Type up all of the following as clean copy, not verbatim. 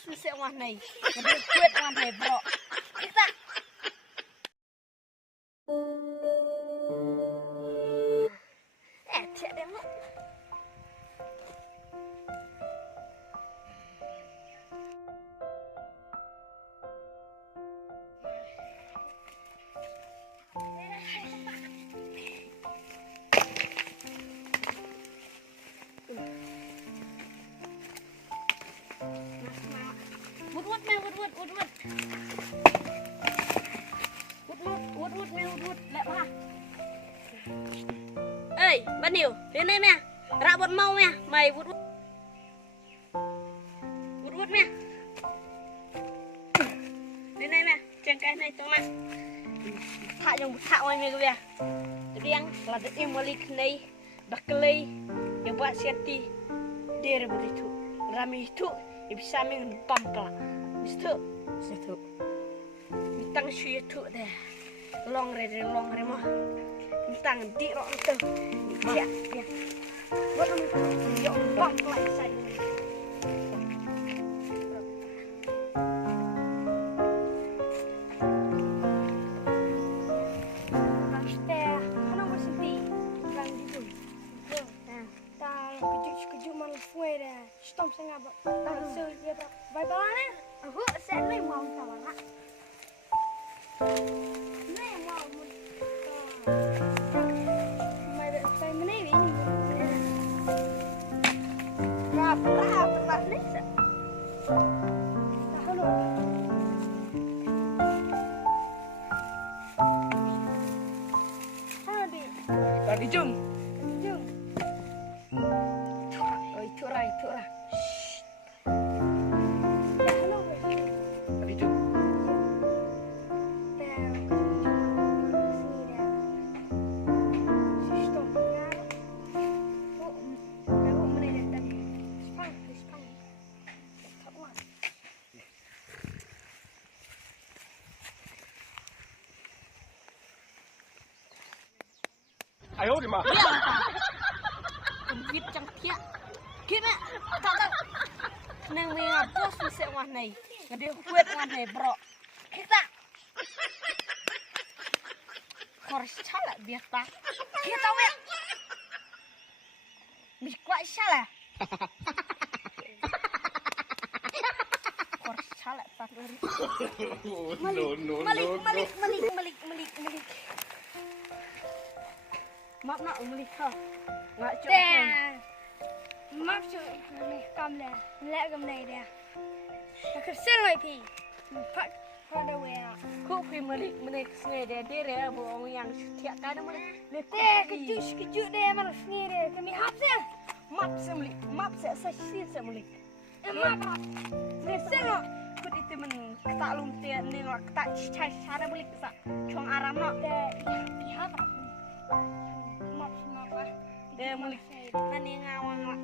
bos bisa warnai. Jadi kuat warnai bro. Kita. Cek deh mak. Ê, Bác Niu, đến đây mẹ. Rạ bột mau mẹ, mày vút mẹ. Đến đây mẹ, trên cái này cho mẹ. Thả trong thả ngoài mẹ kìa. Riang là được im vào lịch này, bạc lây, yang buat siati dia begitu. Rami itu, bisa mình bam kala. Situ. Tang shui itu deh. Long re mah. Tang di rong tu. Ya. Buat orang yang bam kala saya. Stom saya ngabak. So dia tak baik balanya. Aku set ni mau sama nak. Ni mau. Mai saya mana ni? Berapa ni? Tahu lu. Hadi. Tadi jom. Itulah. Ayo di mana? Vịt chẳng thiện. Kim ạ. Thật. Neng mình ngọc bos bisa warnai. Gede kuat warnai bro. Kita. Harus salah biar tak. Kita mẹ. Mesti kuat salah. Harus salah tak. Malik. Maaf nak malik ha. Ngak cok. Maaf cok, ni kam le, lek kam nei dia. Nak kerja lagi pi, pak pada wea. Kau pergi malik sengai dia abu orang yang setiap kali malik. Kejut dia mana sengai dia, kami hap se. Maaf saya malik. Maaf. Sengok. Kut itu men tak lum tian ni ngak tak cara malik sa. Cuang aram nak. Hap. Maaf. Dia malik. Nani ngawang lah.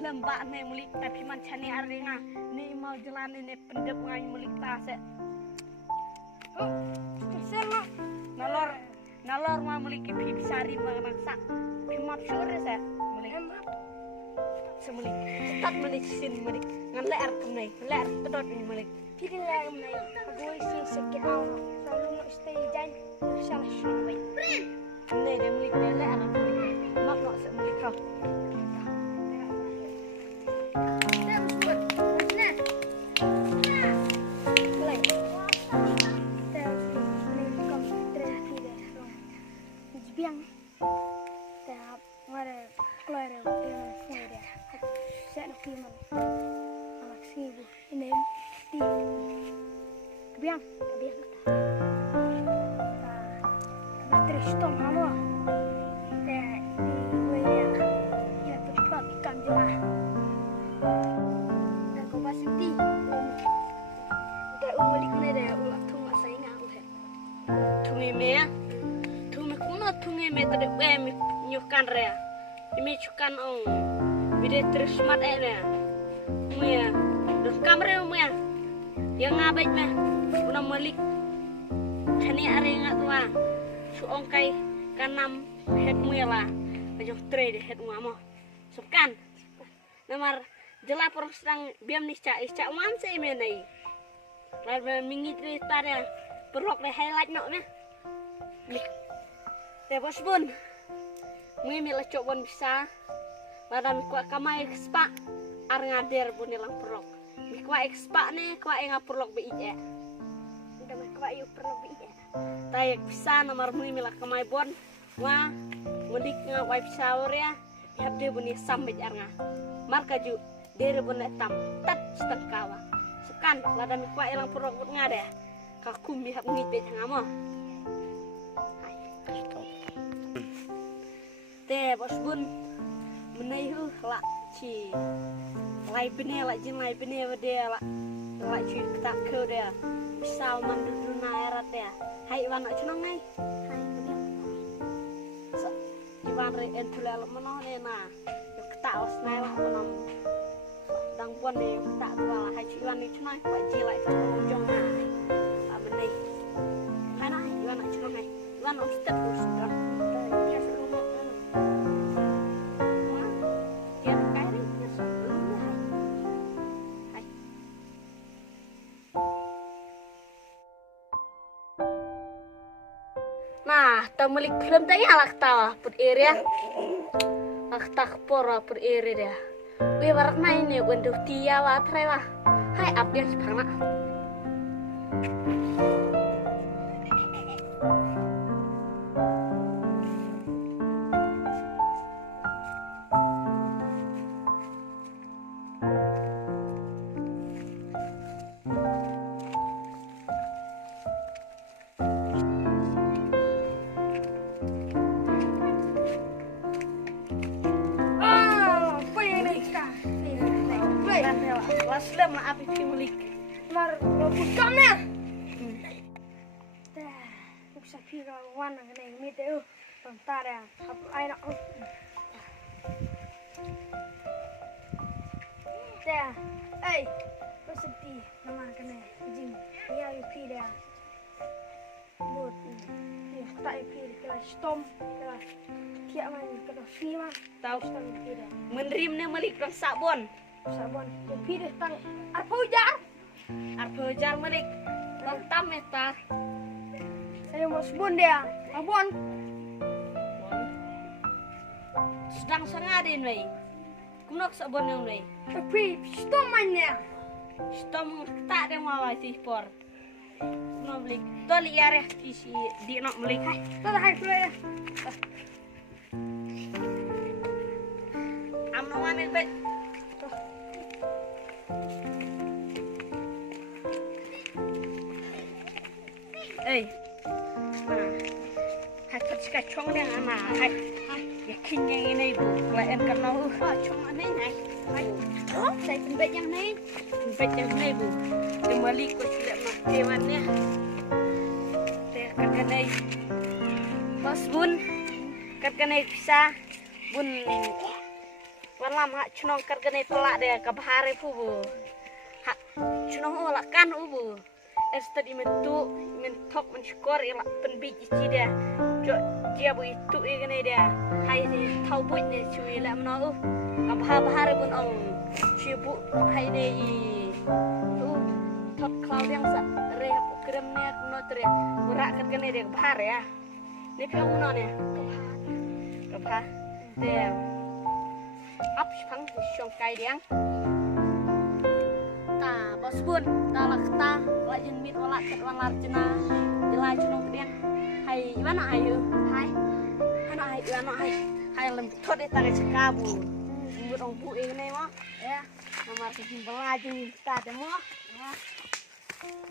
Lembak ni malik tapi man cani aringa. Ni mau jalan ni pendep ngai malik tak. Sengok. Nalor mau malik pi bisari mangsa. Pi maaf sure sa malik. Semulik. Tetap malik sin malik. Ngan leer kumnai. Leer pedot ni malik. Kita lek kam nei. Aku isi sikit awak. Selalu nak stay jan. Salah syawai. Ni dia malik ni leer malik. Maaf nak semulik kau. Stom halo. Aku pasti ti. Dah umalik ni dah ulat thung asai ngau he. Thungi me kuna thungi me tadi mi nyukan rea. Imi cukan ong. Bide terus mat le. Muya. Dos kamera muya. Yang ngabek me. Kuna malik. Chani are ngat tua. Suong kai kanam het muya la. Bajong tre de het muamo. Subkan. Namar Jela porok sedang biam ni cak wan saya menai. Lalu mingit cerita dia porok le highlight nak ni. Bos bun. Mui lecok bon bisa. Ladan kuat kamai ekspak ar ngader bun lang porok. Mi kuat ekspak ni kuat yang porok be ije. Udah mi kuat yu porok be ije. Tay bisa nomor mui mi kamai bon. Wah, mudik nga wai bisa ya. Hab de bun sampai arnga. Marka ju dere bun tam tat setengkawa. Sekan ladan mi kuat yang porok bun ngade. Kakum mi hab ngit be ngamo. Teh bos bun menai lah ci lai bene lah jin lai bene dia lah ci tak ke dia misal mandu duna erat dia hai wan nak cenong ngai hai so iwan re entule al mono ne na yo ketak os nai lah mono dang pon ne ketak tua lah hai ci wan ni cenong pak ji lai ujung na lah menai hai na iwan nak cenong ngai iwan nak step us dan dia suruh nah, tamulik film tanya lah tawa put area, lah tak pora put area dia. Wih barat main ni untuk dia lah try lah. Hai update sekarang nak. Aslam lah api pimulik. Mar bukan ya. Dah, usah pilih warna ni itu. Bentar ya, apa air nak? Dah, sedih nama kena jing. Dia pilih ya. Buat, dia tak pilih kalau storm, kalau tiap mana kalau film, Tahu storm pilih. menerimnya melik dan sabun. Sabun, dia pilih tang apa ujar? Arpo jar melik lantam eta. Saya mau sabun dia, sabun. Sedang sengadin wei. Kumnok sabun yang wei. Tapi storm mana? Stom tak ada malah tipor. Mau beli. Toli areh kisi di nak melik. Tak ada pula ya. Amno mana bet. Nah, hai kecik cong yang ana, hai yakin yang ini bu, lain karena cong aneh hai, saya pembet yang ini bu, kembali ke sudah nak hewannya, saya kadang bos bun, kadang bisa bun, malam hak cenong kadang pelak dia ke bahari bu, hak cenong olak kan bu. Tadi mentuk, mentok, mensyukur, elak penbiji dia. Dia bu itu ini dia. Hai ni tahu buat ni cuy lah menau. Bahar pun ang cibu hai ni. Tot klau yang sa reh kerem ni aku nak teriak. Berak kan dia bahar ya. Ni piang menau ni. Bahar. Dia. Apa sih pang siang kai dia? Ta bos bun, ta lakta, lajin mit walak ket wang larjena, jelai cenong kedian. Hai, mana ayu? Hai. Mana ayu? Mana ayu? Hai lem tot eta ke cekabu. Buat orang bu ini mah, ya. Nomor kesim belajin ta demo, ya.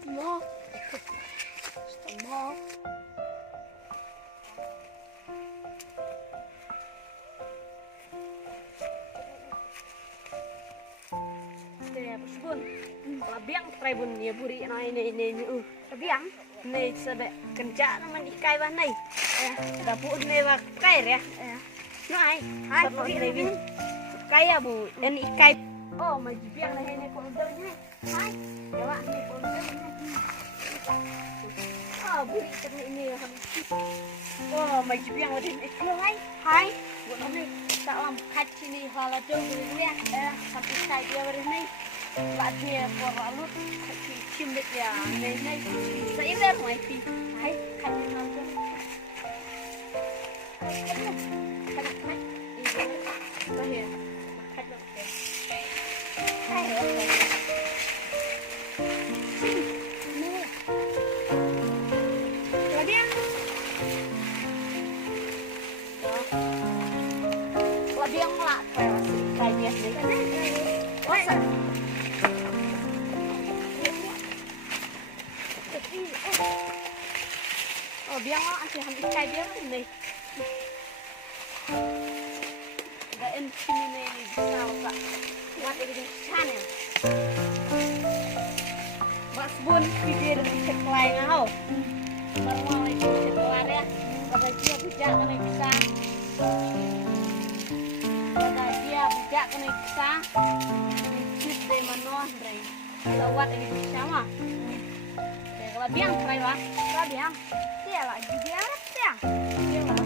Mo. Mo. Bos bun, labiang try bun ya buri na ini labiang, ini sebab kerja naman ikai ban nai, dapur ini bak kair ya, nai, buri ini kaya bu, ini ikai, oh majibiang lah ini koldernya, hai, jawa ini koldernya, oh buri terus ini, oh majibiang ada ini hai, buat kami salam. haji ni hala tu dia sampai saya dia berini buat dia poralut haji cimit ya nei saya dah mai pi hai haji hala tu kada hai ini bahaya kada hai lebih yang melak kayak biasa masa oh biang melak sih hampir kayak dia nih nggak sini nih bisa kak buat ini sana mas bun pikir sekelai ngau normal itu sekelai ya pada dia bijak kan bisa dia bijak kena bisa dicit dari mana dari lewat ini bisa mah kalau biang kerai lah kalau biang dia lagi dia ya dia lah